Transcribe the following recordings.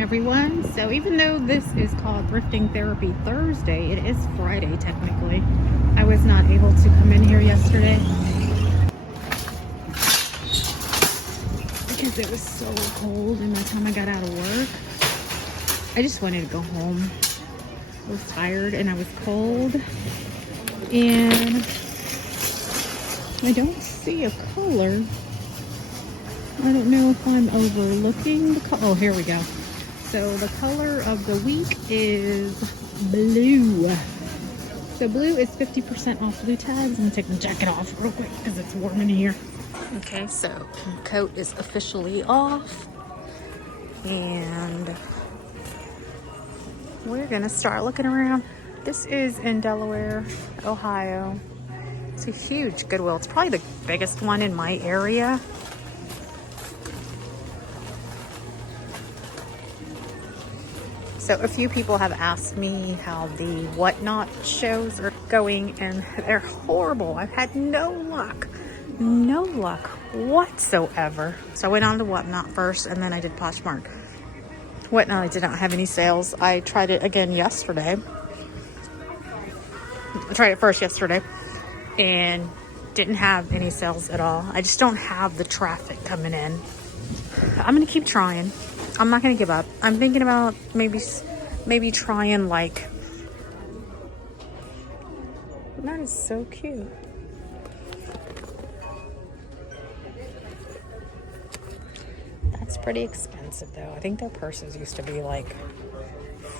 everyone. So even though this is called Thrifting Therapy Thursday, it is Friday technically. I was not able to come in here yesterday because it was so cold, and by the time I got out of work, I just wanted to go home. I was tired and I was cold, and I don't see a color. I don't know if I'm overlooking the color. Oh, here we go. So the color of the week is blue. So blue is 50% off blue tags. I'm gonna take my jacket off real quick because it's warm in here. Okay, so the coat is officially off, and we're gonna start looking around. This is in Delaware, Ohio. It's a huge Goodwill. It's probably the biggest one in my area. So a few people have asked me how the Whatnot shows are going, and they're horrible. I've had no luck whatsoever. So I went on to Whatnot first, and then I did Poshmark. Whatnot, I did not have any sales. I tried it again yesterday. I tried it first yesterday and didn't have any sales at all. I just don't have the traffic coming in. I'm gonna keep trying. I'm not gonna give up. I'm thinking about maybe trying like, that is so cute. That's pretty expensive though. I think their purses used to be like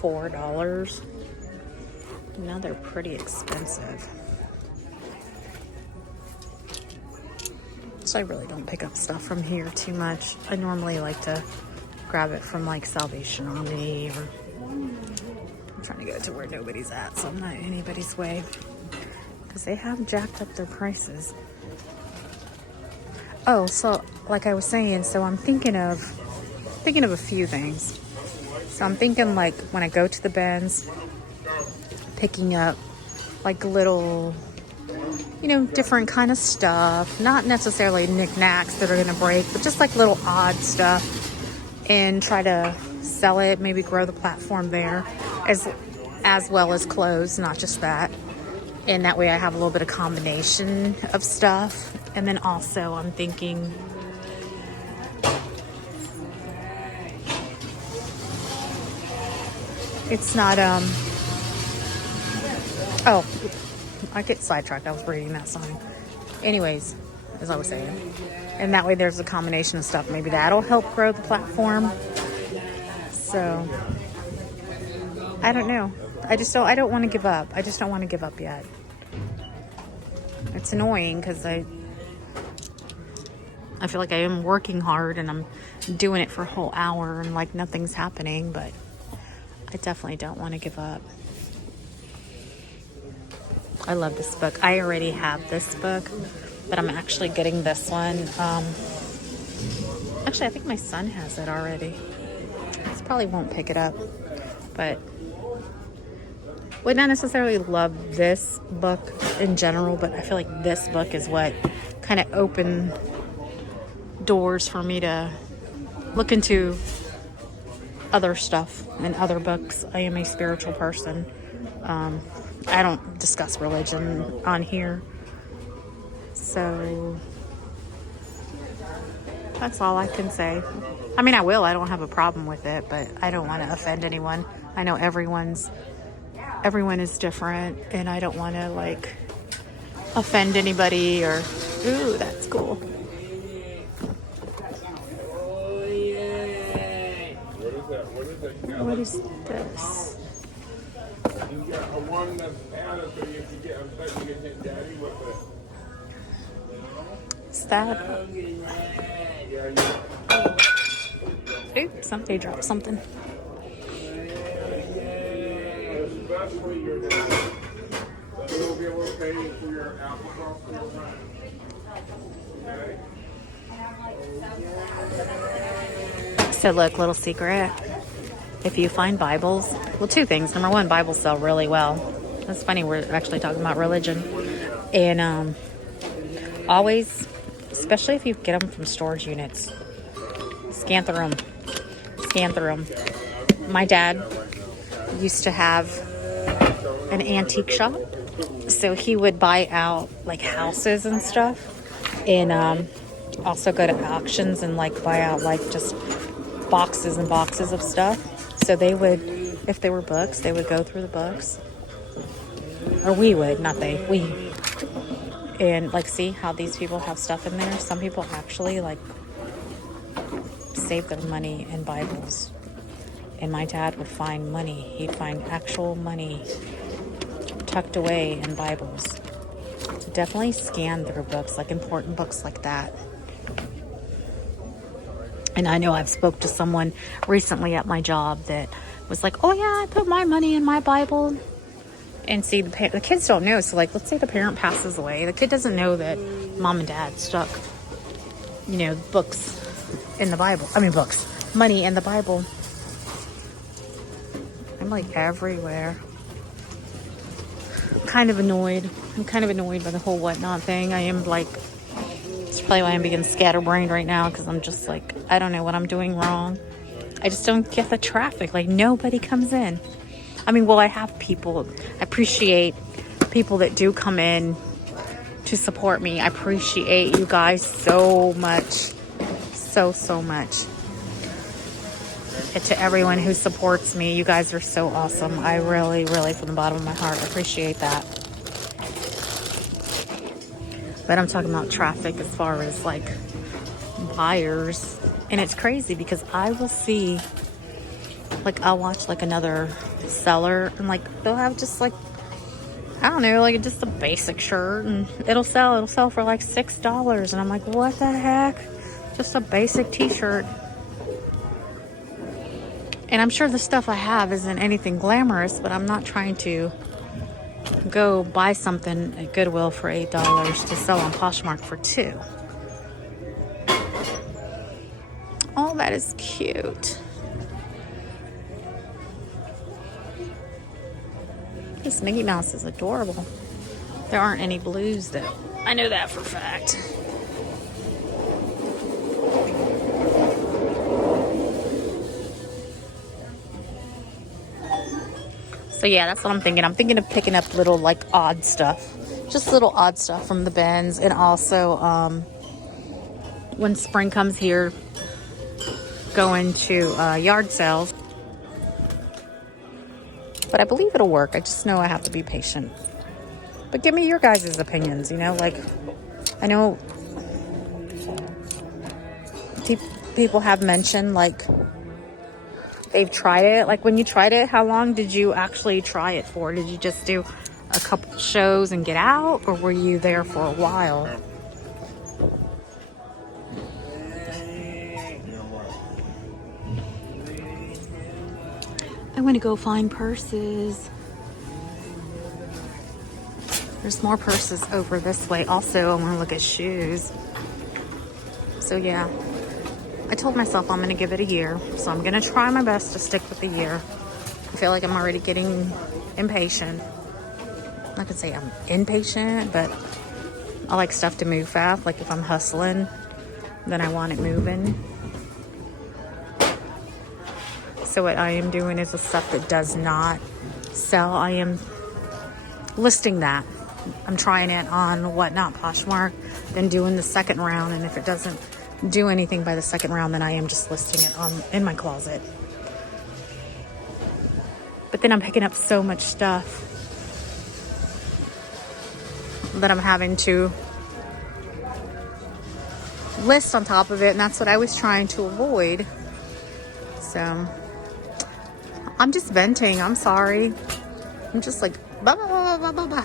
$4. Now they're pretty expensive. So I really don't pick up stuff from here too much. I normally like to grab it from like Salvation Army, or I'm trying to go to where nobody's at, so I'm not in anybody's way, because they have jacked up their prices. Oh, so like I was saying, so I'm thinking of a few things. So I'm thinking, like, when I go to the bins, picking up like little, different kind of stuff, not necessarily knickknacks that are gonna break, but just like little odd stuff, and try to sell it, maybe grow the platform there, as well as clothes, not just that. And that way I have a little bit of combination of stuff. And then also I'm thinking, it's not, oh, I get sidetracked. I was reading that sign. Anyways, as I was saying, and that way there's a combination of stuff. Maybe that'll help grow the platform. So I don't know. I don't want to give up. I just don't want to give up yet. It's annoying because I feel like I am working hard and I'm doing it for a whole hour and like nothing's happening, but I definitely don't want to give up. I love this book. I already have this book, but I'm actually getting this one. Actually, I think my son has it already. He probably won't pick it up, but would not necessarily love this book in general, but I feel like this book is what kind of opened doors for me to look into other stuff and other books. I am a spiritual person. I don't discuss religion on here, so that's all I can say. I mean, I will. I don't have a problem with it, but I don't want to offend anyone. I know everyone is different, and I don't want to like offend anybody or, ooh, that's cool. What is this? Is that? Oops, somebody dropped something. So look, little secret. If you find Bibles, well, two things. Number one, Bibles sell really well. That's funny, we're actually talking about religion. And always, especially if you get them from storage units, scan through them. my dad used to have an antique shop. So he would buy out like houses and stuff, and also go to auctions and like buy out like just boxes and boxes of stuff. So they would, if they were books, they would go through the books. Or we would, not they, we. And like see how these people have stuff in there? Some people actually like save their money in Bibles. And my dad would find money. He'd find actual money tucked away in Bibles. So definitely scan through books, like important books like that. And I know I've spoke to someone recently at my job that was like, oh yeah, I put my money in my Bible. And see, the kids don't know. So like, let's say the parent passes away. The kid doesn't know that mom and dad stuck, you know, books in the Bible. I mean, books, money in the Bible. I'm like everywhere. I'm kind of annoyed by the whole whatnot thing. I am like, it's probably why I'm being scatterbrained right now, because I'm just like, I don't know what I'm doing wrong. I just don't get the traffic. Like nobody comes in. I mean, well, I have people. I appreciate people that do come in to support me. I appreciate you guys so much. So much. And to everyone who supports me, you guys are so awesome. I really, from the bottom of my heart, appreciate that. But I'm talking about traffic as far as like buyers. And it's crazy because I will see, like I'll watch like another seller and like they'll have just like, I don't know, like just a basic shirt and it'll sell for like $6. And I'm like, what the heck? Just a basic t-shirt. And I'm sure the stuff I have isn't anything glamorous, but I'm not trying to go buy something at Goodwill for $8 to sell on Poshmark for $2. Oh, that is cute. This Mickey Mouse is adorable. There aren't any blues though. I know that for a fact. So yeah, that's what I'm thinking. I'm thinking of picking up little like odd stuff. Just little odd stuff from the bins. And also when spring comes here, going to yard sales. But I believe it'll work. I just know I have to be patient. But give me your guys' opinions, you know? Like, I know people have mentioned, like, they've tried it. Like, when you tried it, how long did you actually try it for? Did you just do a couple shows and get out? Or were you there for a while? I want to go find purses. There's more purses over this way. Also, I want to look at shoes. So yeah, I told myself I'm going to give it a year. So I'm going to try my best to stick with the year. I feel like I'm already getting impatient. I'm not going to say I'm impatient, but I like stuff to move fast. Like if I'm hustling, then I want it moving. So what I am doing is the stuff that does not sell, I am listing that. I'm trying it on Whatnot Poshmark, then doing the second round. And if it doesn't do anything by the second round, then I am just listing it in my closet. But then I'm picking up so much stuff that I'm having to list on top of it. And that's what I was trying to avoid. So I'm just venting. I'm sorry. I'm just like, blah, blah, blah, blah, blah, blah.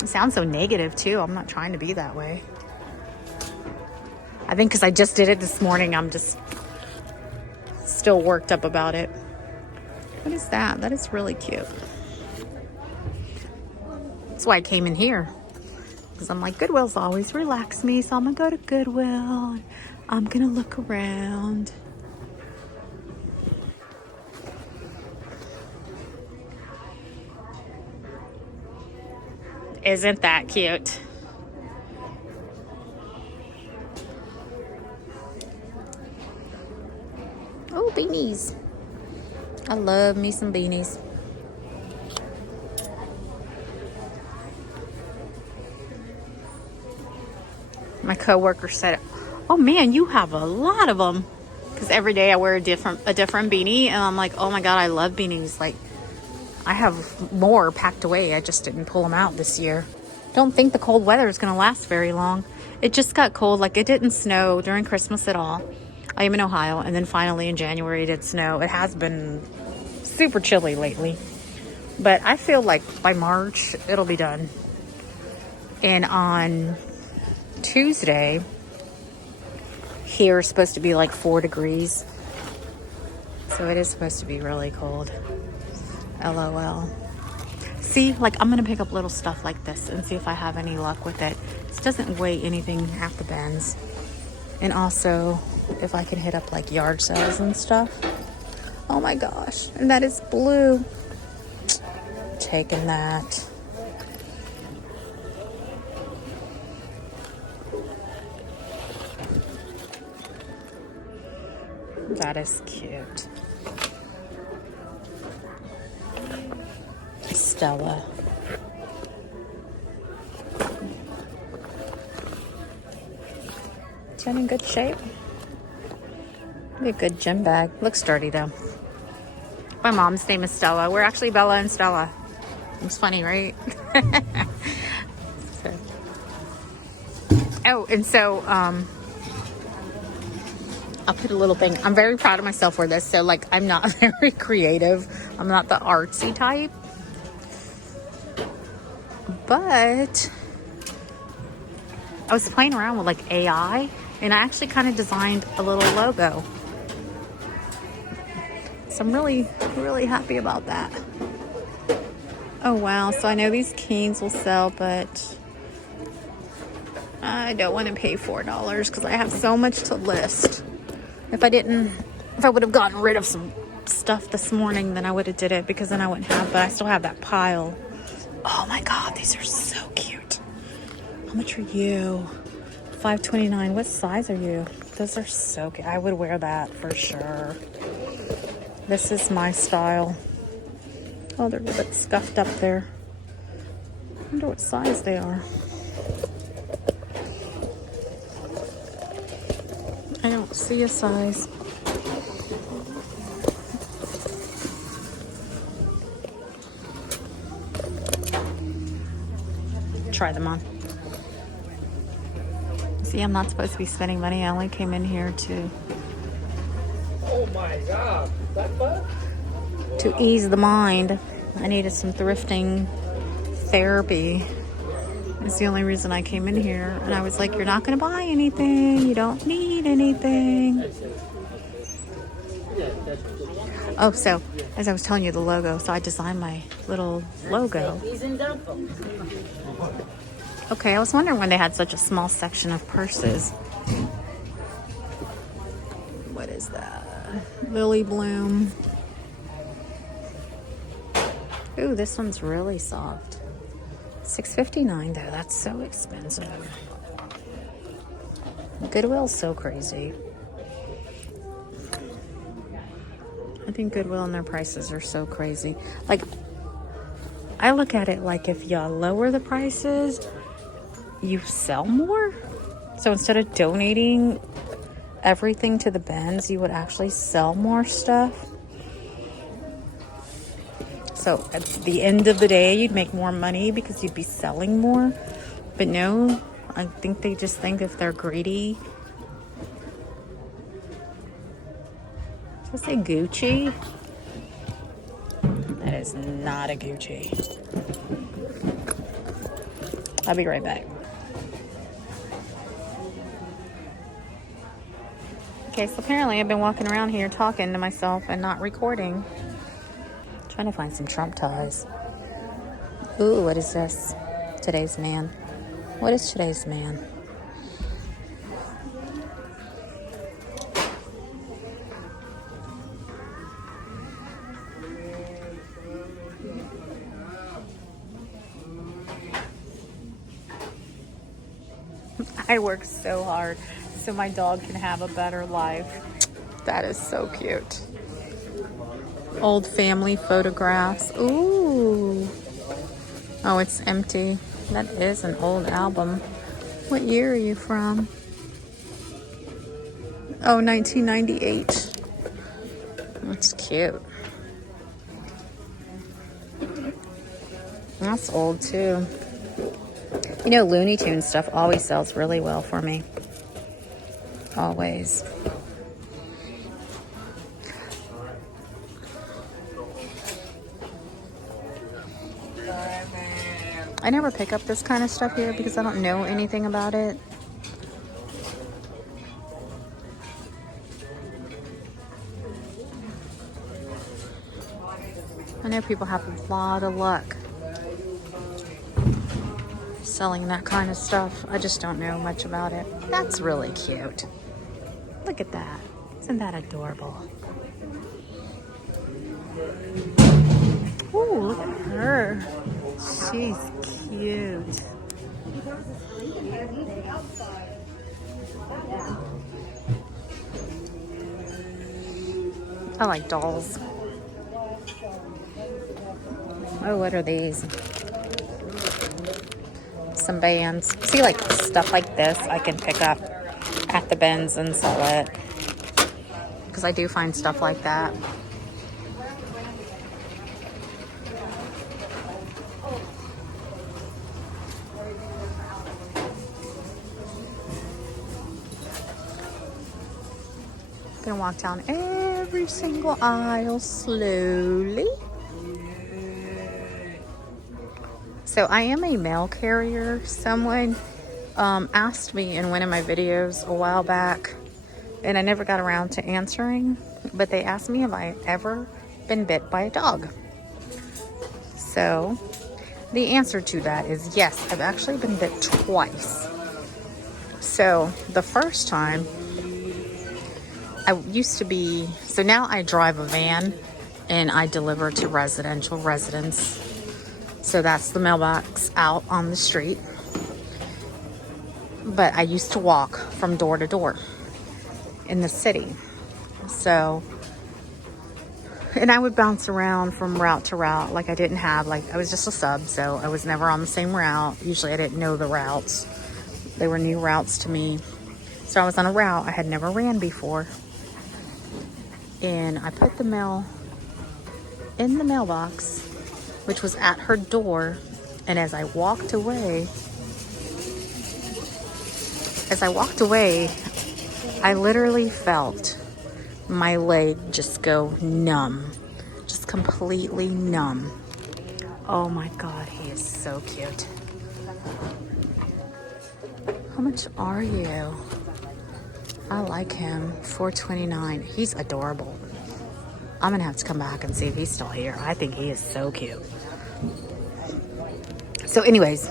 It sounds so negative too. I'm not trying to be that way. I think because I just did it this morning, I'm just still worked up about it. What is that? That is really cute. That's why I came in here. Because I'm like, Goodwill's always relax me. So I'm going to go to Goodwill. And I'm going to look around. Isn't that cute? Oh, beanies. I love me some beanies. My coworker said, "Oh man, you have a lot of them." Because every day I wear a different beanie, and I'm like, "Oh my god, I love beanies!" Like, I have more packed away. I just didn't pull them out this year. Don't think the cold weather is going to last very long. It just got cold. Like, it didn't snow during Christmas at all. I am in Ohio, and then finally in January it did snow. It has been super chilly lately, but I feel like by March it'll be done. And on Tuesday, here is supposed to be like 4 degrees, so it is supposed to be really cold. LOL. See, like, I'm gonna pick up little stuff like this and see if I have any luck with it. This doesn't weigh anything at the bins. And also, if I can hit up like yard sales and stuff. Oh my gosh, and that is blue. Taking that. That is cute. Stella. Is that in good shape? Be a good gym bag. Looks dirty though. My mom's name is Stella. We're actually Bella and Stella. It's funny, right? So. Oh, and so I'll put a little thing. I'm very proud of myself for this. So, like, I'm not very creative. I'm not the artsy type. But I was playing around with like AI, and I actually kind of designed a little logo. So I'm really, really happy about that. Oh wow, so I know these canes will sell, but I don't want to pay $4 because I have so much to list. If I would have gotten rid of some stuff this morning, then I would have did it, because then I wouldn't have, but I still have that pile. Oh my god, these are so cute. How much are you? $5.29. What size are you? Those are so cute. I would wear that for sure. This is my style. Oh, they're a bit scuffed up there. I wonder what size they are. I don't see a size. Try them on. See, I'm not supposed to be spending money. I only came in here to... Oh my god, that bad? To ease the mind. I needed some thrifting therapy. It's the only reason I came in here. And I was like, you're not going to buy anything. You don't need anything. Oh, so, as I was telling you, the logo. So I designed my little logo. Okay, I was wondering when they had such a small section of purses. What is that? Lily Bloom. Ooh, this one's really soft. $6.59 though. That's so expensive. Goodwill's so crazy. I think Goodwill and their prices are so crazy. Like, I look at it like if y'all lower the prices, you sell more. So instead of donating everything to the bins, you would actually sell more stuff. So at the end of the day, you'd make more money because you'd be selling more. But no, I think they just think if they're greedy. Does it say Gucci? That is not a Gucci. I'll be right back. Okay, so apparently I've been walking around here talking to myself and not recording. Trying to find some Trump ties. Ooh, what is this? Today's Man. What is Today's Man? I work so hard so my dog can have a better life. That is so cute. Old family photographs. Ooh. Oh, it's empty. That is an old album. What year are you from? Oh, 1998. That's cute. That's old too. You know, Looney Tunes stuff always sells really well for me. Always. I never pick up this kind of stuff here because I don't know anything about it. I know people have a lot of luck selling that kind of stuff. I just don't know much about it. That's really cute. Look at that. Isn't that adorable? Ooh, look at her. She's cute. I like dolls. Oh, what are these? Some bands. See, like stuff like this I can pick up at the bins and sell it. Because I do find stuff like that. I'm gonna walk down every single aisle slowly. So I am a mail carrier. Someone asked me in one of my videos a while back, and I never got around to answering, but they asked me if I ever been bit by a dog. So the answer to that is yes, I've actually been bit twice. So the first time, I used to be, so now I drive a van and I deliver to residential residents. So that's the mailbox out on the street. But I used to walk from door to door in the city. So, and I would bounce around from route to route. Like I didn't have, like I was just a sub, so I was never on the same route. Usually I didn't know the routes. They were new routes to me. So I was on a route I had never ran before. And I put the mail in the mailbox, which was at her door. And as I walked away, I literally felt my leg just go numb, just completely numb. Oh my God, he is so cute. How much are you? I like him. $4.29. He's adorable. I'm gonna have to come back and see if he's still here. I think he is so cute. So anyways,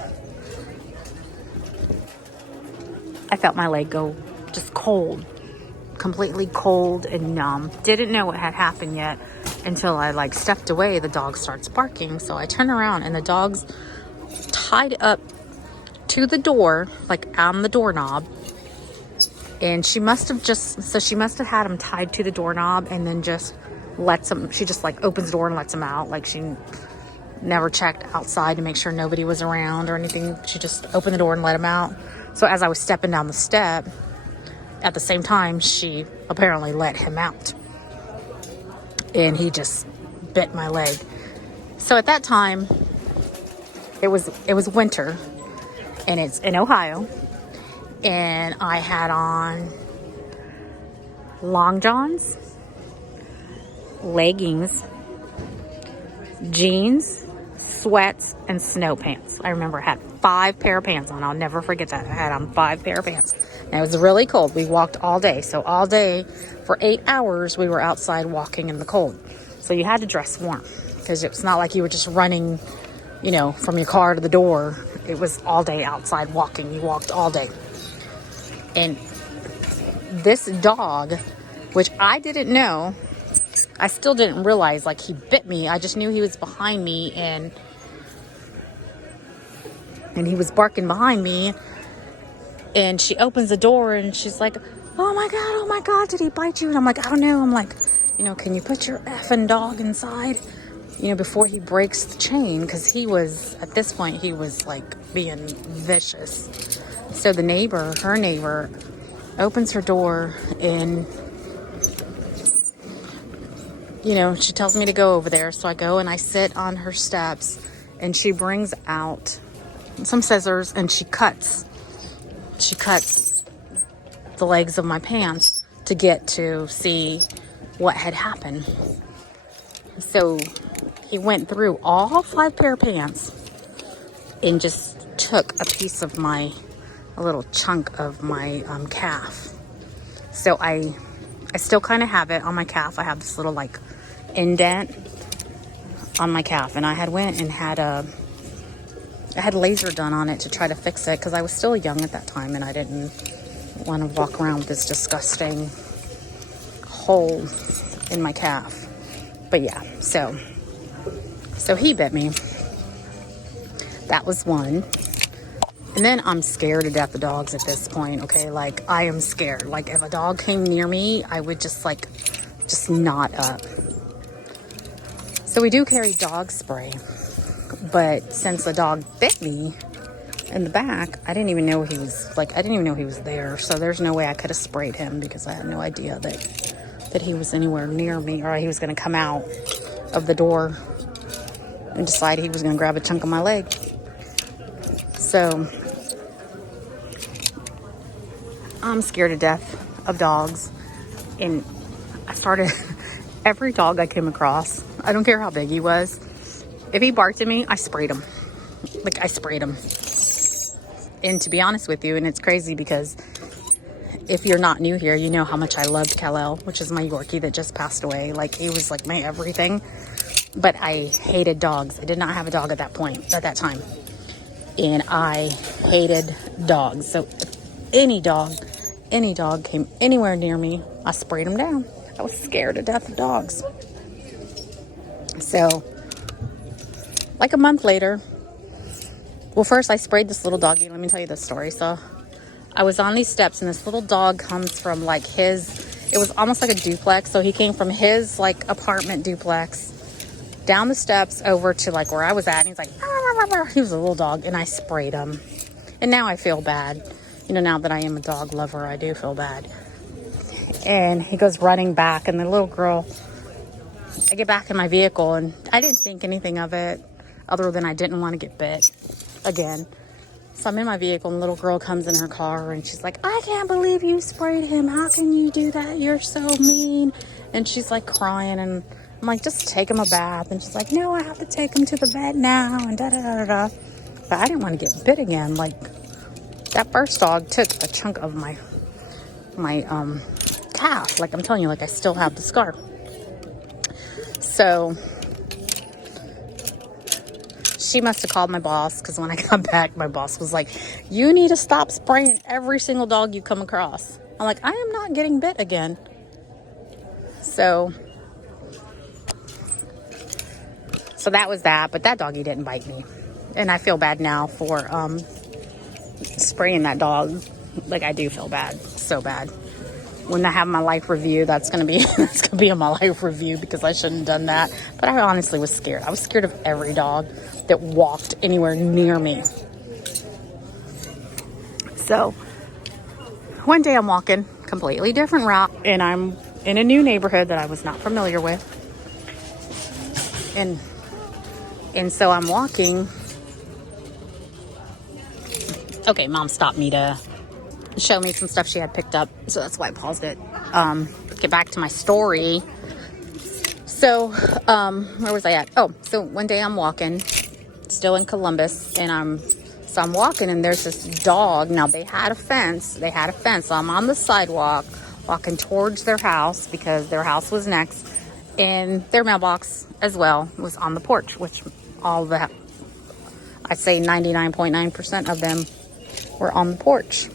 I felt my leg go just cold, completely cold and numb. Didn't know what had happened yet until I like stepped away. The dog starts barking. So I turn around and the dog's tied up to the door, like on the doorknob. And she must have had him tied to the doorknob and then just lets him, she just like opens the door and lets him out. Like she never checked outside to make sure nobody was around or anything. She just opened the door and let him out. So as I was stepping down the step, at the same time, she apparently let him out. And he just bit my leg. So at that time, it was winter and it's in Ohio. And I had on long johns, leggings, jeans, sweats, and snow pants. I remember I had 5 pair of pants on. I'll never forget that. I had on 5 pair of pants. And it was really cold. We walked all day. So all day for 8 hours, we were outside walking in the cold. So you had to dress warm because it's not like you were just running, you know, from your car to the door. It was all day outside walking. You walked all day. And this dog, which I didn't know, I still didn't realize like he bit me. I just knew he was behind me and he was barking behind me. And she opens the door and she's like, oh my God, did he bite you? And I'm like, I don't know. I'm like, you know, can you put your effing dog inside? You know, before he breaks the chain, because he was, at this point, he was like being vicious. So the neighbor, her neighbor, opens her door and, you know, she tells me to go over there. So I go and I sit on her steps, and she brings out some scissors and she cuts the legs of my pants to get to see what had happened. So he went through all 5 pair of pants and just took a piece of a little chunk of my calf. So I still kind of have it on my calf. I have this little like indent on my calf, and I had went and I had laser done on it to try to fix it because I was still young at that time and I didn't want to walk around with this disgusting hole in my calf. But yeah, so he bit me. That was one. And then I'm scared to death of dogs at this point, okay? Like, I am scared. Like, if a dog came near me, I would just knot up. So we do carry dog spray. But since the dog bit me in the back, I didn't even know he was there. So there's no way I could have sprayed him because I had no idea that he was anywhere near me, or he was going to come out of the door and decide he was going to grab a chunk of my leg. So I'm scared to death of dogs. And I started, every dog I came across, I don't care how big he was, if he barked at me, I sprayed him. Like, I sprayed him. And to be honest with you, and it's crazy because if you're not new here, you know how much I loved Kal-El, which is my Yorkie that just passed away. Like, he was like my everything. But I hated dogs. I did not have a dog at that time. And I hated dogs. So if any dog came anywhere near me, I sprayed him down. I was scared to death of dogs. So, like a month later, well, first I sprayed this little doggy. Let me tell you this story. So I was on these steps, and this little dog comes from like it was almost like a duplex. So he came from his like apartment duplex down the steps over to like where I was at. And he's like, he was a little dog, and I sprayed him. And now I feel bad. You know, now that I am a dog lover, I do feel bad. And he goes running back, and the little girl, I get back in my vehicle, and I didn't think anything of it other than I didn't want to get bit again. So I'm in my vehicle, and the little girl comes in her car, and she's like, I can't believe you sprayed him. How can you do that? You're so mean. And she's like crying, and I'm like, just take him a bath. And she's like, no, I have to take him to the vet now, and da-da-da-da-da. But I didn't want to get bit again. Like, that first dog took a chunk of my calf. Like, I'm telling you, like, I still have the scar. So she must have called my boss, because when I got back, my boss was like, you need to stop spraying every single dog you come across. I'm like, I am not getting bit again. So that was that. But that doggy didn't bite me. And I feel bad now for spraying that dog. Like, I do feel bad. So bad. When I have my life review, that's gonna be in my life review, because I shouldn't have done that. But I honestly was scared. I was scared of every dog that walked anywhere near me. So one day I'm walking completely different route, and I'm in a new neighborhood that I was not familiar with. And so I'm walking. Okay, Mom stopped me to show me some stuff she had picked up, so that's why I paused it. Get back to my story. So where was I at? Oh, so one day I'm walking, still in Columbus, and I'm walking, and there's this dog. Now, they had a fence. So I'm on the sidewalk walking towards their house, because their house was next, and their mailbox as well was on the porch, which I'd say 99.9% of them were on the porch.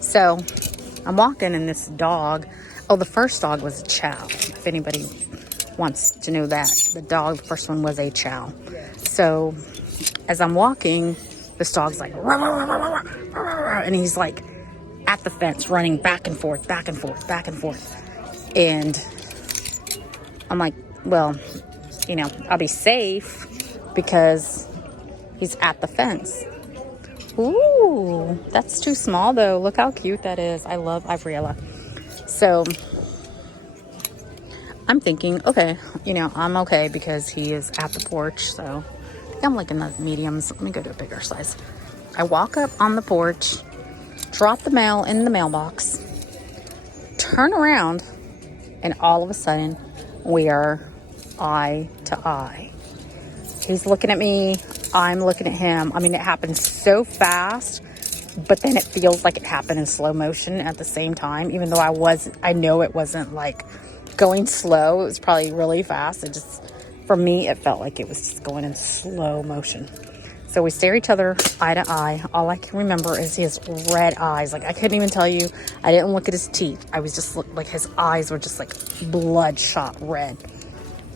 So I'm walking, and this dog, the first dog was a chow. If anybody wants to know that, the first one was a chow. So as I'm walking, this dog's like, rah, rah, rah, rah, rah, rah, and he's like at the fence running back and forth, back and forth, back and forth. And I'm like, well, you know, I'll be safe because he's at the fence. Ooh, that's too small though. Look how cute that is. I love Ivriella. So I'm thinking, okay, you know, I'm okay because he is at the porch. So I think I'm like in the mediums. Let me go to a bigger size. I walk up on the porch, drop the mail in the mailbox, turn around, and all of a sudden we are eye to eye. He's looking at me, I'm looking at him. I mean, it happened so fast, but then it feels like it happened in slow motion at the same time, even though I know it wasn't like going slow. It was probably really fast. It just, for me, it felt like it was just going in slow motion. So we stare each other eye to eye. All I can remember is his red eyes. Like, I couldn't even tell you. I didn't look at his teeth. I was just like, his eyes were just like bloodshot red.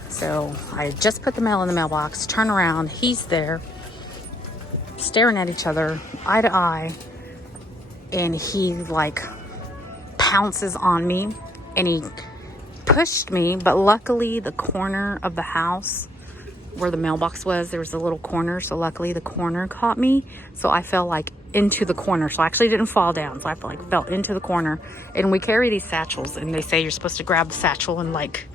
So I just put the mail in the mailbox, turn around, he's there, staring at each other, eye to eye, and he like pounces on me, and he pushed me, but luckily the corner of the house where the mailbox was, there was a little corner, so luckily the corner caught me, so I fell like into the corner. So I actually didn't fall down, so I like fell into the corner. And we carry these satchels, and they say you're supposed to grab the satchel and like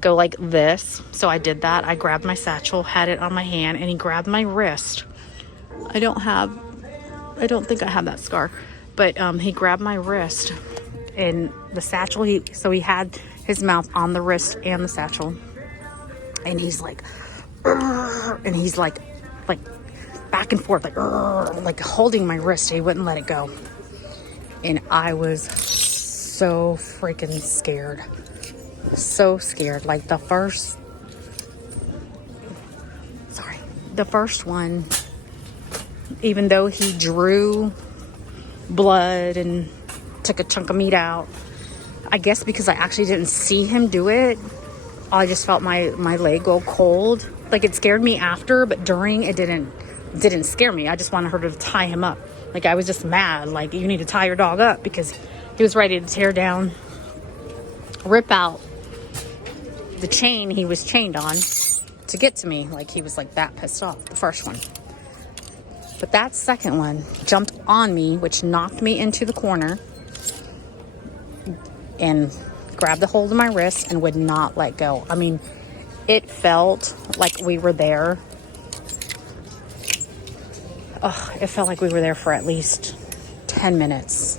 go like this. So I did that. I grabbed my satchel, had it on my hand, and he grabbed my wrist. I don't think I have that scar, but he grabbed my wrist and the satchel. So he had his mouth on the wrist and the satchel, and he's like, "Urgh," and he's like back and forth, like, "Urgh," like holding my wrist. He wouldn't let it go, and I was so freaking scared. So scared. Like the first one, even though he drew blood and took a chunk of meat out, I guess because I actually didn't see him do it, I just felt my leg go cold. Like, it scared me after, but during it didn't scare me. I just wanted her to tie him up. Like, I was just mad. Like, you need to tie your dog up, because he was ready to tear down, rip out the chain he was chained on to get to me. Like, he was like that pissed off, the first one. But that second one jumped on me, which knocked me into the corner, and grabbed the hold of my wrist and would not let go. I mean, it felt like we were there. Oh, it felt like we were there for at least 10 minutes.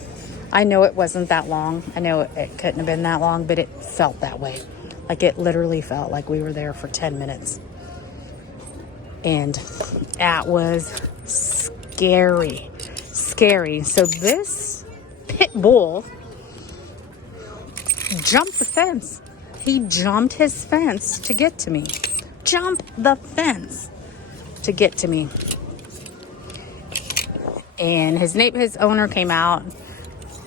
I know it wasn't that long. I know it couldn't have been that long, but it felt that way. Like, it literally felt like we were there for 10 minutes. And that was scary. So this pit bull jumped the fence. He jumped his fence to get to me. Jumped the fence to get to me. And his owner came out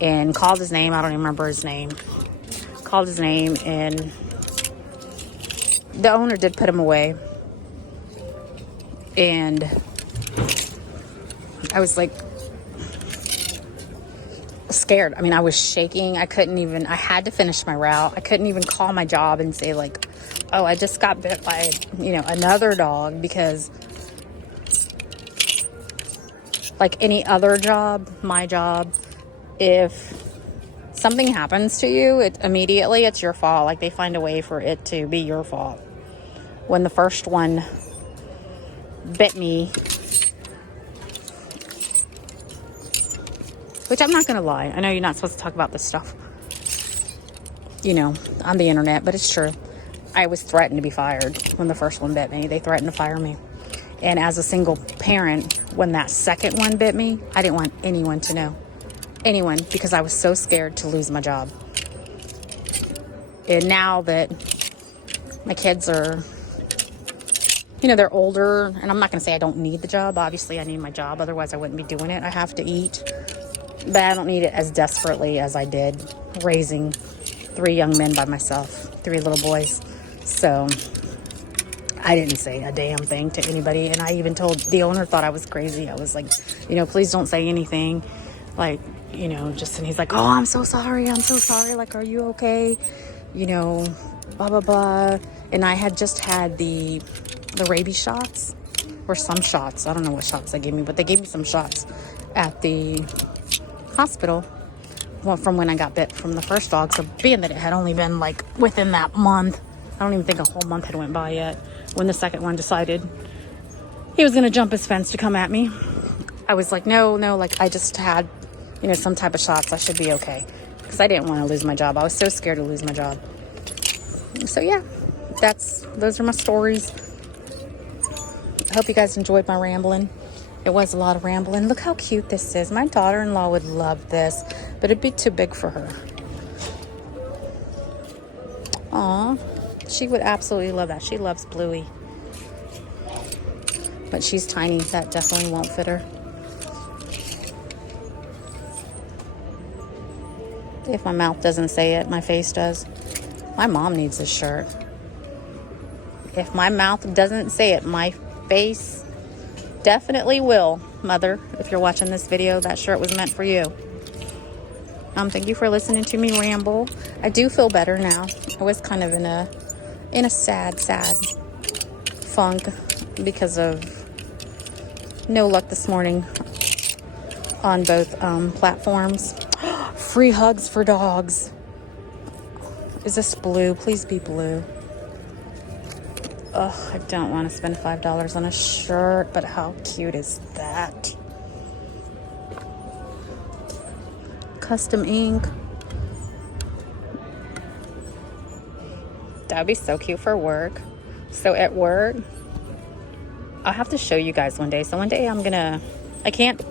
and called his name. I don't even remember his name. Called his name, and the owner did put him away. And I was like scared. I mean, I was shaking. I had to finish my route. I couldn't even call my job and say like, oh, I just got bit by, another dog, because like any other job, my job, if something happens to you, immediately it's your fault. Like, they find a way for it to be your fault. When the first one bit me, which I'm not going to lie, I know you're not supposed to talk about this stuff, on the internet, but it's true. I was threatened to be fired when the first one bit me. They threatened to fire me. And as a single parent, when that second one bit me, I didn't want anyone to know. Anyone, because I was so scared to lose my job. And now that my kids are, they're older, and I'm not going to say I don't need the job. Obviously, I need my job. Otherwise, I wouldn't be doing it. I have to eat. But I don't need it as desperately as I did raising 3 young men by myself, 3 little boys. So I didn't say a damn thing to anybody. And I even told the owner, thought I was crazy. I was like, please don't say anything. Like, and he's like, oh, I'm so sorry. Like, are you okay? you know, blah, blah, blah. And I had just had the rabies shots, or some shots. I don't know what shots they gave me, but they gave me some shots at the hospital. Well, from when I got bit from the first dog. So being that it had only been like within that month, I don't even think a whole month had went by yet, when the second one decided he was going to jump his fence to come at me. I was like, no, like I just had, you know, some type of shots. I should be okay. Because I didn't want to lose my job. I was so scared to lose my job. So yeah, those are my stories. I hope you guys enjoyed my rambling. It was a lot of rambling. Look how cute this is. My daughter-in-law would love this, but it'd be too big for her. Aw, she would absolutely love that. She loves Bluey. But she's tiny. That definitely won't fit her. If my mouth doesn't say it, my face does. My mom needs this shirt. If my mouth doesn't say it, my face definitely will. Mother, if you're watching this video, that shirt was meant for you. Thank you for listening to me ramble. I do feel better now. I was kind of in a sad funk because of no luck this morning on both platforms. Free hugs for dogs. Is this blue? Please be blue. Ugh, I don't want to spend $5 on a shirt, but how cute is that? Custom ink. That would be so cute for work. So at work, I'll have to show you guys one day. So one day I can't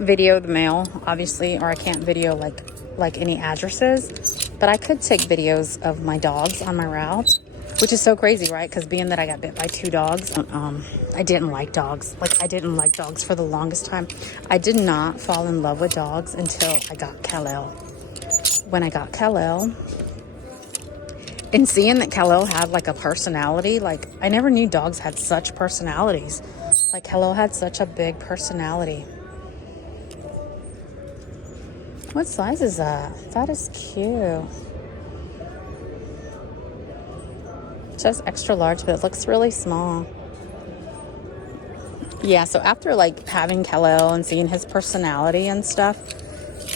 video the mail, obviously, or I can't video like any addresses, but I could take videos of my dogs on my route, which is so crazy, right? Because being that I got bit by 2 dogs, I didn't like dogs. Like, I didn't like dogs for the longest time. I did not fall in love with dogs until I got Kal-El. When I got Kal-El, and seeing that Kal-El had like a personality, like I never knew dogs had such personalities. Like Kal-El had such a big personality. What size is that? That is cute. It says extra large, but it looks really small. Yeah, so after like having Kal-El and seeing his personality and stuff,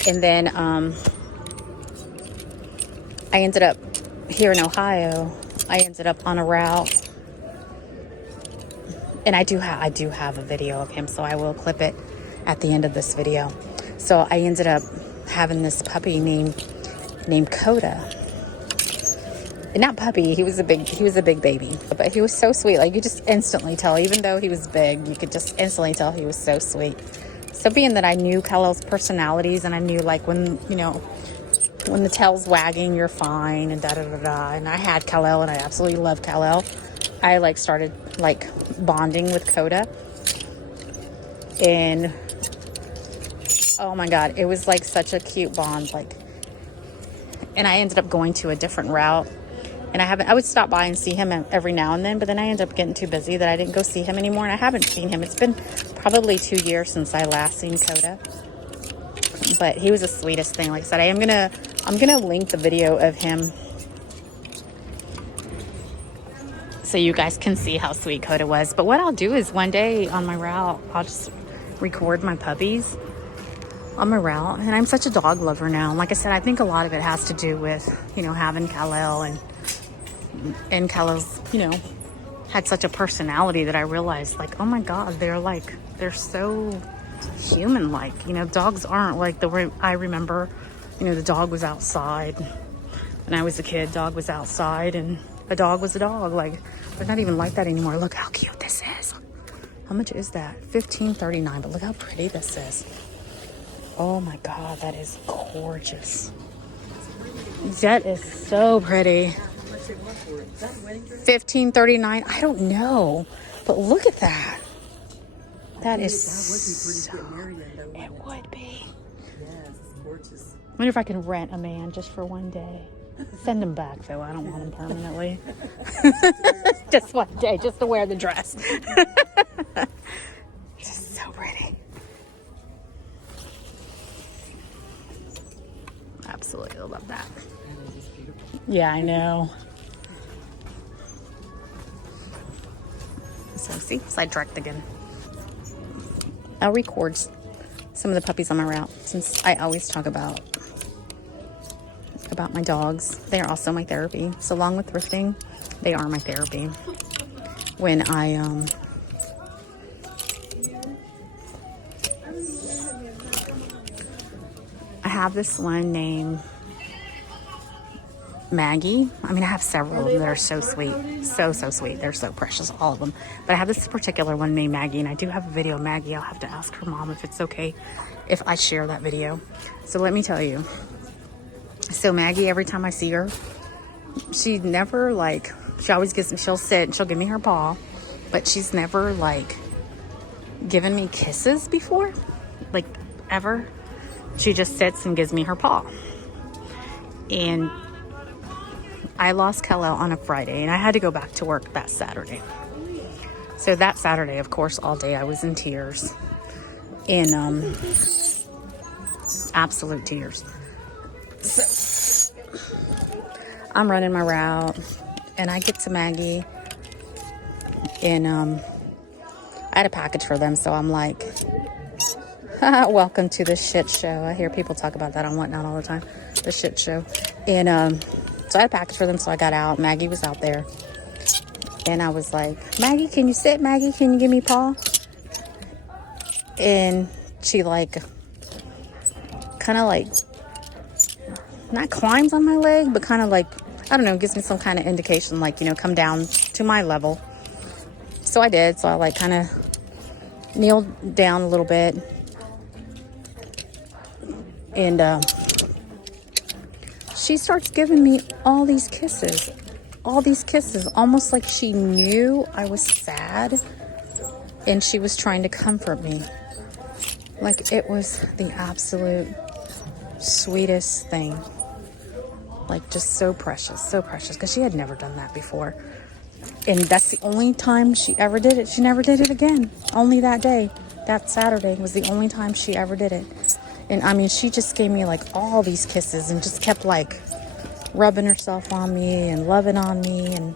and then I ended up here in Ohio. I ended up on a route, and I do have a video of him, so I will clip it at the end of this video. So I ended up having this puppy named Coda. And not puppy, he was a big baby, but he was so sweet. Like, you just instantly tell, even though he was big, you could just instantly tell he was so sweet. So being that I knew Kal-El's personalities, and I knew like when the tail's wagging, you're fine, and da-da-da-da. And I had Kal-El, and I absolutely love Kal-El. I like started like bonding with Coda. And oh my God, it was like such a cute bond. Like, and I ended up going to a different route. And I would stop by and see him every now and then, but then I ended up getting too busy that I didn't go see him anymore. And I haven't seen him. It's been probably 2 years since I last seen Coda. But he was the sweetest thing. Like I said, I'm gonna link the video of him so you guys can see how sweet Coda was. But what I'll do is one day on my route, I'll just record my puppies on my route. And I'm such a dog lover now. And like I said, I think a lot of it has to do with, having Kal-El and Kal-El's, had such a personality that I realized, like, oh my God, they're so human-like. Dogs aren't like the way I remember. The dog was outside. When I was a kid, dog was outside, and a dog was a dog. Like, they're not even like that anymore. Look how cute this is. How much is that? $15.39, but look how pretty this is. Oh my God, that is gorgeous. That is so pretty. $15.39. I don't know, but look at that. That is so. It would be. Yes, it's gorgeous. I wonder if I can rent a man just for one day. Send him back though. I don't want him permanently. Just one day, just to wear the dress. Just so pretty. Absolutely love that. Yeah, I know. So see, sidetracked again. I'll record some of the puppies on my route since I always talk about my dogs. They are also my therapy. So along with thrifting, they are my therapy. When I have this one named Maggie. I mean, I have several of them that are so sweet. So sweet. They're so precious, all of them. But I have this particular one named Maggie, and I do have a video of Maggie. I'll have to ask her mom if it's okay if I share that video. So let me tell you. So Maggie, every time I see her, she never like, she always gives me, she'll sit and she'll give me her paw, but she's never like given me kisses before, like ever. She just sits and gives me her paw. And I lost Kal-El on a Friday, and I had to go back to work that Saturday. So that Saturday, of course, all day I was in tears. In absolute tears. So I'm running my route, and I get to Maggie, and I had a package for them, so I'm like, welcome to the shit show. I hear people talk about that on Whatnot all the time. The shit show. And so I had a package for them, so I got out. Maggie was out there. And I was like, Maggie, can you sit? Maggie, can you give me paw? And she like, kind of like, not climbs on my leg, but kind of like, I don't know, gives me some kind of indication, like, you know, come down to my level. So I did. So I like kind of kneeled down a little bit. And she starts giving me all these kisses, almost like she knew I was sad and she was trying to comfort me. Like, it was the absolute sweetest thing. Like, just so precious, because she had never done that before. And that's the only time she ever did it. She never did it again. Only that day, that Saturday was the only time she ever did it. And I mean, she just gave me like all these kisses and just kept like rubbing herself on me and loving on me. And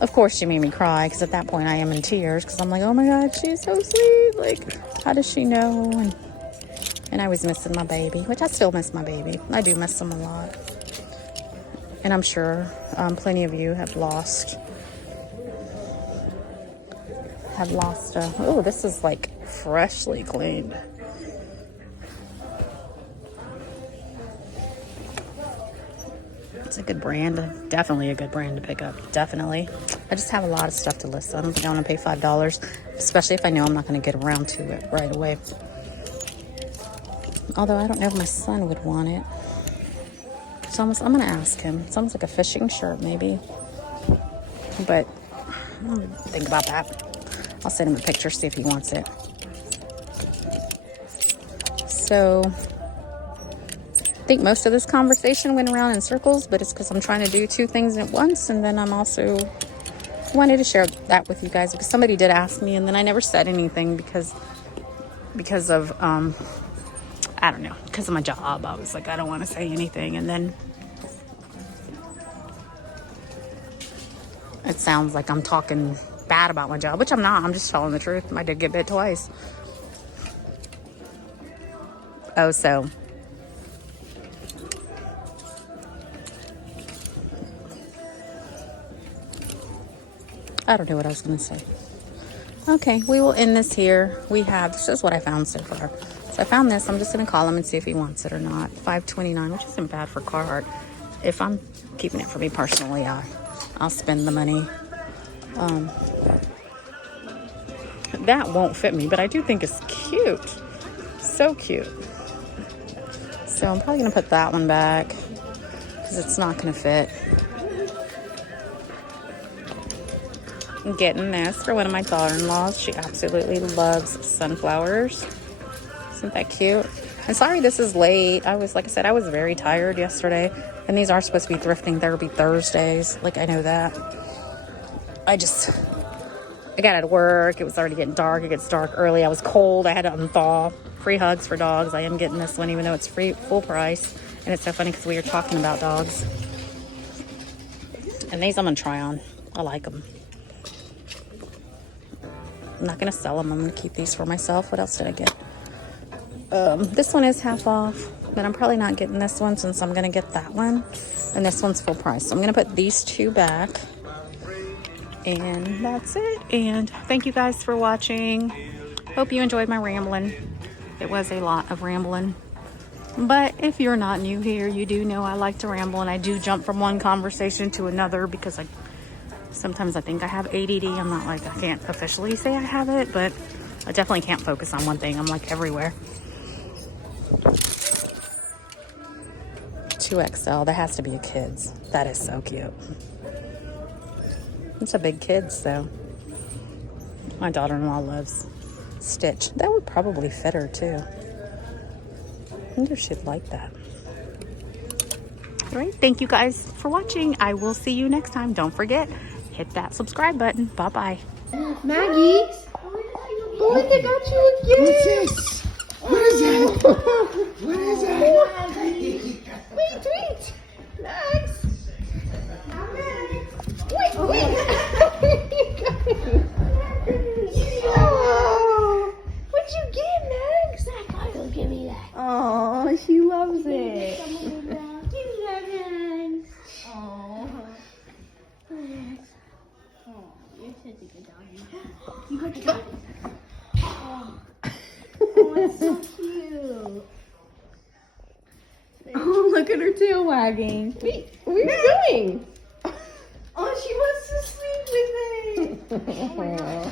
of course she made me cry, because at that point I am in tears, because I'm like, oh my God, she's so sweet. Like, how does she know? And I was missing my baby, which I still miss my baby. I do miss him a lot. And I'm sure plenty of you have lost. Oh, this is like freshly cleaned. It's a good brand, definitely a good brand to pick up, definitely. I just have a lot of stuff to list. I don't think I want to pay $5, especially if I know I'm not going to get around to it right away. Although I don't know if my son would want it. It's almost, I'm going to ask him. It's almost like a fishing shirt maybe. But I'll think about that. I'll send him a picture, see if he wants it. So I think most of this conversation went around in circles, but it's because I'm trying to do two things at once. And then I'm also wanted to share that with you guys, because somebody did ask me, and then I never said anything because of, I don't know, because of my job. I was like, I don't want to say anything. And then it sounds like I'm talking bad about my job, which I'm not. I'm just telling the truth. I did get bit twice. Oh, so I don't know what I was going to say. Okay, we will end this here. This is what I found so far. So I found this. I'm just going to call him and see if he wants it or not. $5.29, which isn't bad for Carhartt. If I'm keeping it for me personally, I'll spend the money. That won't fit me, but I do think it's cute. So cute. So I'm probably going to put that one back because it's not going to fit. I'm getting this for one of my daughter-in-laws. She absolutely loves sunflowers. Isn't that cute? And sorry this is late. I was very tired yesterday. And these are supposed to be thrifting therapy Thursdays. Like, I know that. I got out of work. It was already getting dark. It gets dark early. I was cold. I had to unthaw. Free hugs for dogs. I am getting this one even though it's full price. And it's so funny because we were talking about dogs. And these I'm gonna try on. I like them. I'm not gonna sell them. I'm gonna keep these for myself. What else did I get? This one is half off, but I'm probably not getting this one since I'm gonna get that one. And this one's full price. So I'm gonna put these two back. And that's it. And thank you guys for watching. Hope you enjoyed my rambling. It was a lot of rambling. But if you're not new here, you do know I like to ramble, and I do jump from one conversation to another because sometimes I think I have ADD. I'm not like, I can't officially say I have it, but I definitely can't focus on one thing. I'm like everywhere. 2XL, that has to be a kid's. That is so cute. It's a big kid's though. My daughter-in-law loves Stitch. That would probably fit her too. I wonder if she'd like that. All right, thank you guys for watching. I will see you next time. Don't forget, hit that subscribe button. Bye-bye. Maggie, look, I got you a gift. What is that? What is that? Wait, wait. Max. Wait. Oh, what'd you get, Max? I thought you would give me that. Oh, she loves it. Oh. Max. Oh, you're such a good doggy. You got the dog. Oh. Oh, it's so cute. Oh, look at her tail wagging. Wait, what are you doing? Oh, she wants to sleep with me. Oh my God.